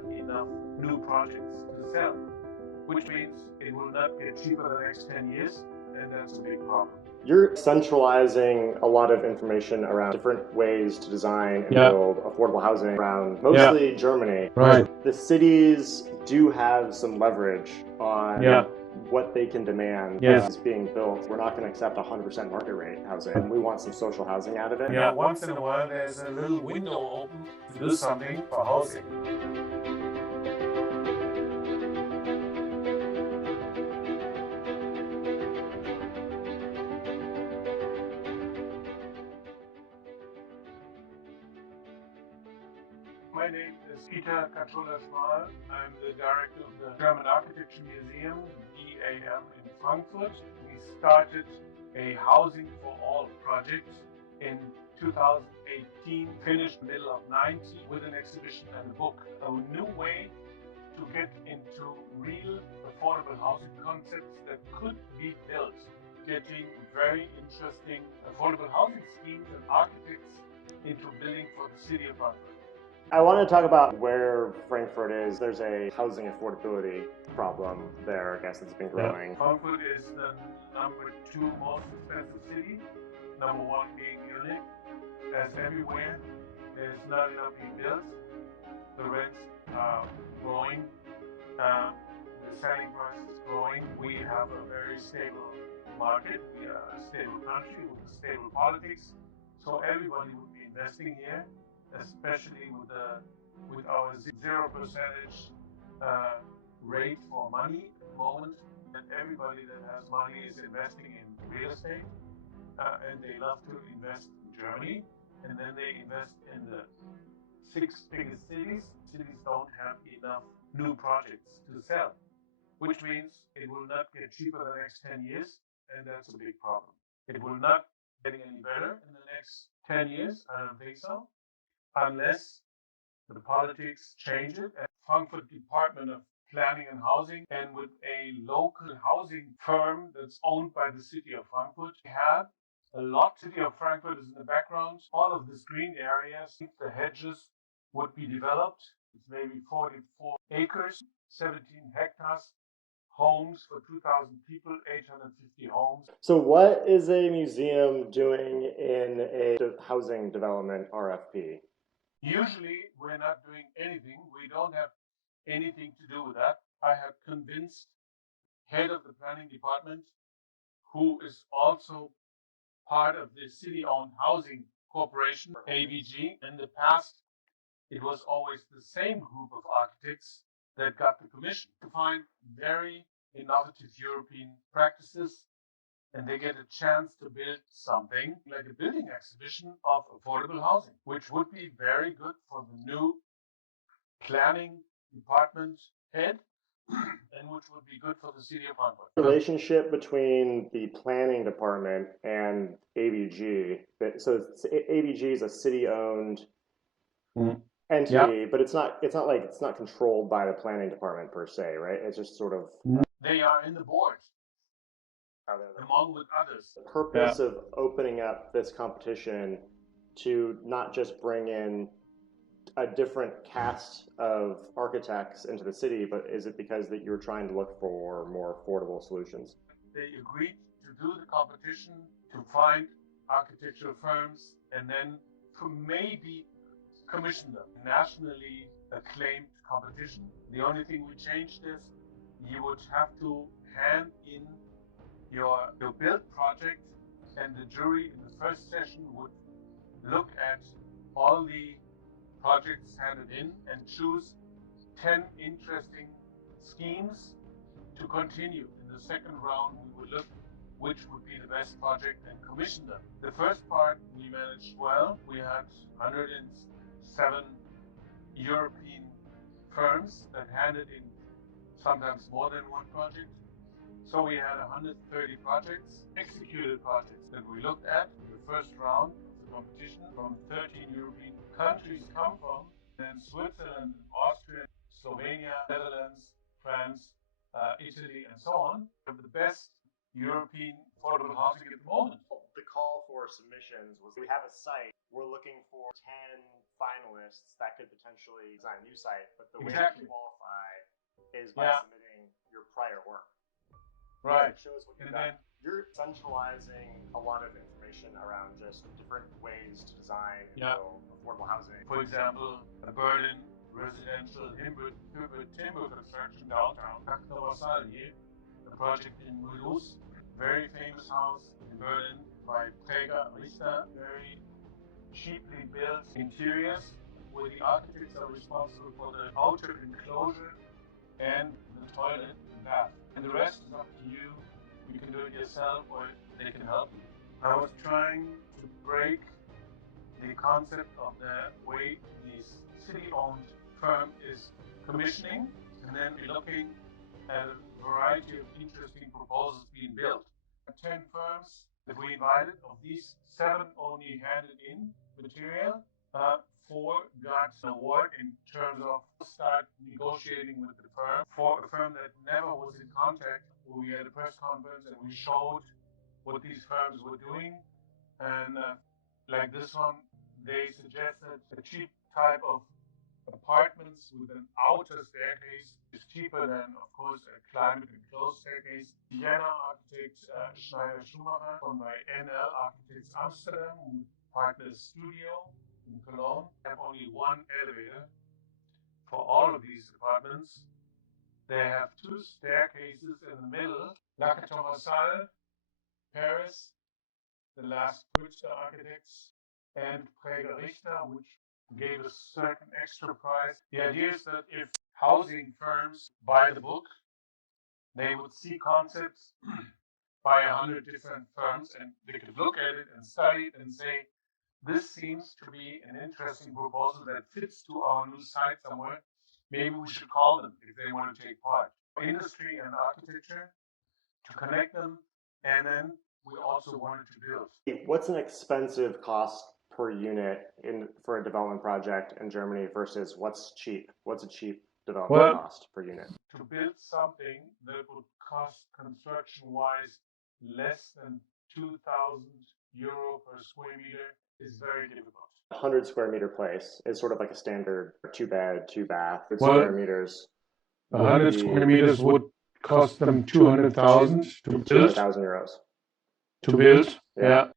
have enough new projects to sell, which means it will not get cheaper the next 10 years, and that's a big problem. You're centralizing a lot of information around different ways to design and build affordable housing around mostly Germany. Right. The cities do have some leverage on what they can demand is being built. We're not going to accept 100% market rate housing. We want some social housing out of it. Yeah, once in a while there's a little window open to do something for housing. My name is Cachola Schmal. I'm the director of the German Architecture Museum, DAM, in Frankfurt. We started a Housing for All project in 2018, finished middle of 90 with an exhibition and a book. A new way to get into real affordable housing concepts that could be built, getting very interesting affordable housing schemes and architects into building for the city of Frankfurt. I want to talk about where Frankfurt is. There's a housing affordability problem there, I guess, it's been growing. Frankfurt is the number 2 most expensive city, number 1 being Munich. As everywhere, there's not enough being built. The rents are growing, the selling price is growing. We have a very stable market. We are a stable country with a stable politics. So everybody would be investing here, especially with our 0% rate for money at the moment. And everybody that has money is investing in real estate, and they love to invest in Germany, and then they invest in the 6 biggest cities. Cities don't have enough new projects to sell, which means it will not get cheaper the next 10 years, and that's a big problem. It will not get any better in the next 10 years, I don't think so, unless the politics change it. And Frankfurt Department of Planning and Housing, and with a local housing firm that's owned by the city of Frankfurt, had a lot. City of Frankfurt is in the background. All of this green areas, the hedges would be developed. It's maybe 44 acres, 17 hectares, homes for 2,000 people, 850 homes. So what is a museum doing in a housing development RFP? Usually, we're not doing anything. We don't have anything to do with that. I have convinced head of the planning department, who is also part of the city-owned housing corporation, ABG. In the past, it was always the same group of architects that got the commission to find very innovative European practices, and they get a chance to build something like a building exhibition of affordable housing, which would be very good for the new planning department head, and which would be good for the city of Frankfurt. The relationship between the planning department and ABG. So ABG is a city-owned entity, but it's not controlled by the planning department per se, right? It's just sort of they are in the board, along with others. The purpose of opening up this competition to not just bring in a different cast of architects into the city, but is it because that you're trying to look for more affordable solutions? They agreed to do the competition to find architectural firms and then to maybe commission them. Nationally acclaimed competition. The only thing we changed is you would have to hand in your build project, and the jury in the first session would look at all the projects handed in and choose 10 interesting schemes to continue. In the second round, we would look which would be the best project and commission them. The first part we managed well. We had 107 European firms that handed in sometimes more than one project. So we had 130 projects, executed projects that we looked at. The first round of the competition from 13 European countries come from, then Switzerland, Austria, Slovenia, Netherlands, France, Italy, and so on. Of the best European affordable housing at the moment. The call for submissions was, we have a site, we're looking for 10 finalists that could potentially design a new site, but the way Exactly. to qualify is by submitting your prior work. Right. It shows what you've done. You're centralizing a lot of information around just different ways to design and build affordable housing. For example, a Berlin residential hybrid timber construction downtown, Cachola here, a project in Mulhouse, very famous house in Berlin by Richter, very cheaply built interiors, where the architects are responsible for the outer enclosure and the toilet and bath. And the rest is up to you. You can do it yourself or they can help you. I was trying to break the concept of the way this city-owned firm is commissioning, and then we're looking at a variety of interesting proposals being built. 10 firms that we invited, of these 7 only handed in material. 4 got an award in terms of start negotiating with the firm. For a firm that never was in contact, we had a press conference and we showed what these firms were doing. And like this one, they suggested a cheap type of apartments with an outer staircase is cheaper than, of course, a climate enclosed staircase. Vienna architect Schneider Schumacher from my NL Architects Amsterdam, who partners studio in Cologne, have only 1 elevator for all of these apartments. They have 2 staircases in the middle. La Cachola, Paris, the last Deutsche Architects, and Richter, which gave a certain extra price. The idea is that if housing firms buy the book, they would see concepts by 100 different firms and they could look at it and study it and say, this seems to be an interesting proposal that fits to our new site somewhere. Maybe we should call them if they want to take part. Industry and architecture, to connect them, and then we also wanted to build. What's an expensive cost per unit for a development project in Germany versus what's cheap? What's a cheap development cost per unit? To build something that would cost construction-wise less than 2,000 euro per square meter is very difficult. 100 square meter place is sort of like a standard 2-bed, 2-bath. Square meters. 100 square meters would cost them 200,000 to build. 200,000 euros. To build, yeah.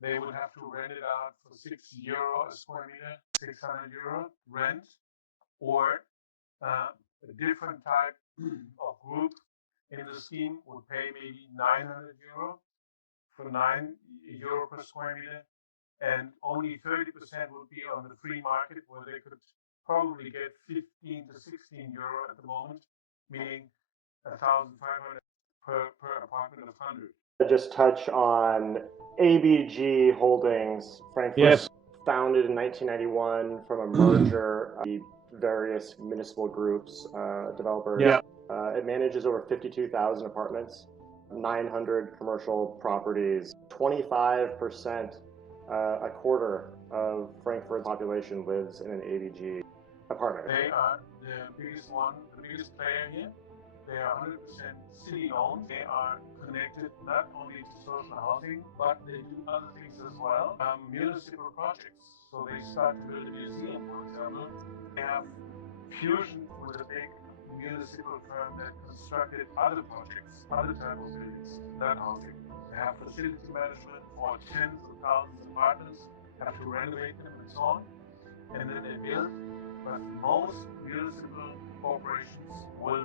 They would have to rent it out for 6 euro a square meter, 600 euro rent, or a different type of group in the scheme would pay maybe 900 euro for 9 euro per square meter, and only 30% would be on the free market, where they could probably get 15 to 16 euro at the moment, meaning 1,500 per apartment of 100. Just touch on ABG Holdings, Frankfurt, founded in 1991 from a merger of various municipal groups, developers. It manages over 52,000 apartments, 900 commercial properties, 25%, a quarter of Frankfurt's population lives in an ABG apartment. They are the biggest one, the biggest player here. They are 100% city-owned. They are connected not only to social housing, but they do other things as well. Municipal projects. So they start to build a museum, for example. They have fusion with a big municipal firm that constructed other projects, other type of buildings, not housing. They have facility management for tens of thousands of apartments, have to renovate them and so on. And then they build. But most municipal corporations will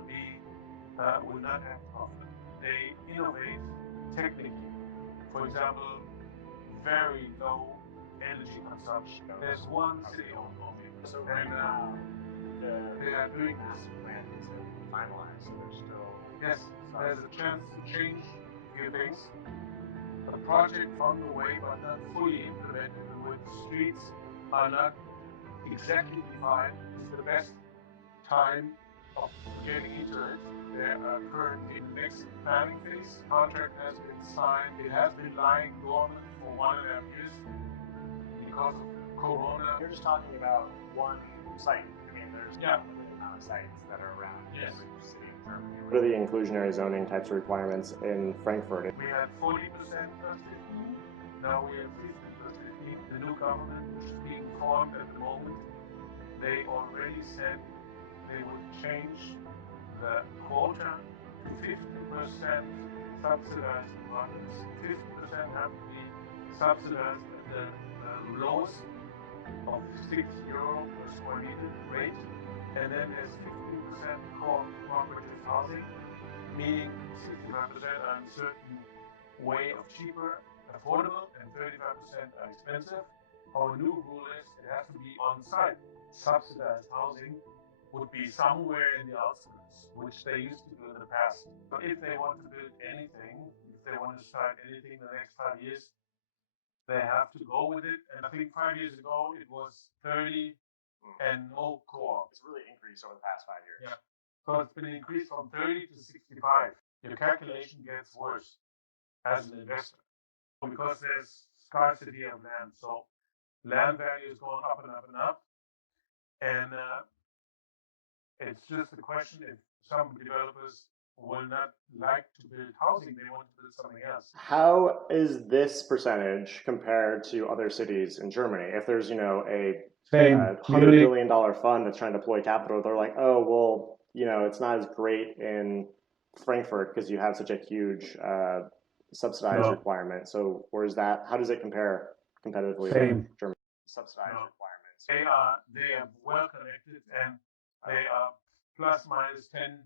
not have profit. They innovate technically. For example, very low energy consumption. There's one city-owned building, and they are doing this. Plan isn't finalized, so there's still there's a chance to change a few things. The project on the way, but not fully implemented. With the streets are not exactly defined. It's the best time of getting into it. They are currently in the next planning phase. Contract has been signed. It has been lying dormant for 1.5 years because of Corona. You're just talking about one site. I mean, there's a limited amount of sites that are around every city in Germany. What are the inclusionary zoning types of requirements in Frankfurt? We had 40% plus 15. Now we have 50 plus 15. The new government, which is being formed at the moment, they already said they would change the quota to 50% subsidized apartments. 50% have to be subsidized at the lowest of €6 per square meter rate, and then there's 15% cooperative housing, meaning 65% are in a certain way of cheaper, affordable, and 35% are expensive. Our new rule is it has to be on-site. Subsidized housing would be somewhere in the outskirts, which they used to do in the past. But if they want to build anything, if they want to start anything in the next 5 years, they have to go with it. And I think 5 years ago it was 30 and no co-op. It's really increased over the past 5 years. Yeah. So it's been increased from 30 to 65. Your calculation gets worse as an investor because there's scarcity of land. So land value is going up and up and up. And it's just a question if some developers will not like to build housing, they want to build something else. How is this percentage compared to other cities in Germany? If there's, a $100 billion fund that's trying to deploy capital, they're like, oh, well, it's not as great in Frankfurt because you have such a huge subsidized requirement. So how does it compare competitively with Germany? Subsidized requirements. They are well connected and they are plus minus 10%.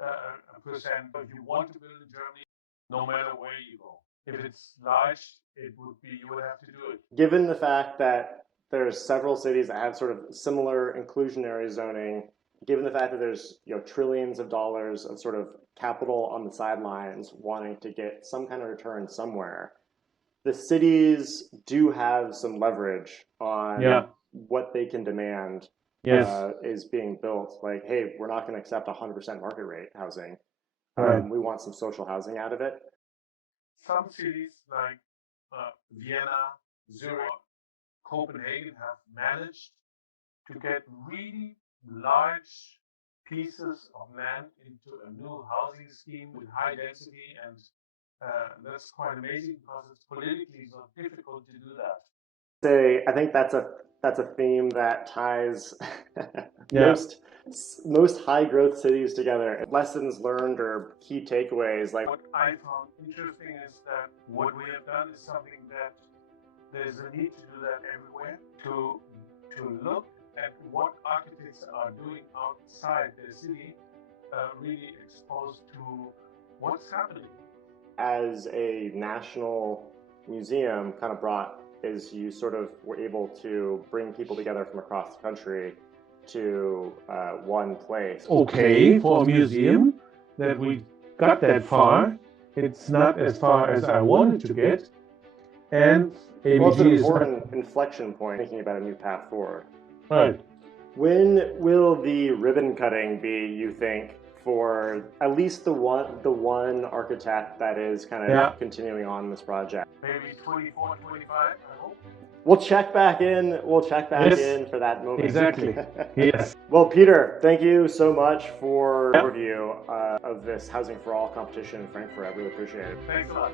If you want to build in Germany, no matter where you go. If it's large, you would have to do it. Given the fact that there's several cities that have sort of similar inclusionary zoning, given the fact that there's trillions of dollars of sort of capital on the sidelines wanting to get some kind of return somewhere, the cities do have some leverage on what they can demand is being built. Like, hey, we're not going to accept 100% market rate housing. We want some social housing out of it. Some cities like Vienna, Zurich, Copenhagen have managed to get really large pieces of land into a new housing scheme with high density, and that's quite amazing because it's politically so difficult to do that. I think that's a theme that ties most high growth cities together. Lessons learned or key takeaways. Like what I found interesting is that what we have done is something that there's a need to do that everywhere, to look at what architects are doing outside their city, really exposed to what's happening. As a national museum kind of is you sort of were able to bring people together from across the country to one place. Okay, for a museum that we got that far, it's not as far as I wanted to get. And ABG it's an important inflection point thinking about a new path forward. Right. When will the ribbon cutting be, you think, for at least the one architect that is kind of continuing on this project? Maybe 24, 25, I hope. We'll check back in in for that moment. Exactly. Yes. Well, Peter, thank you so much for the overview of this Housing for All competition in Frankfurt. I really appreciate it. Thanks a lot.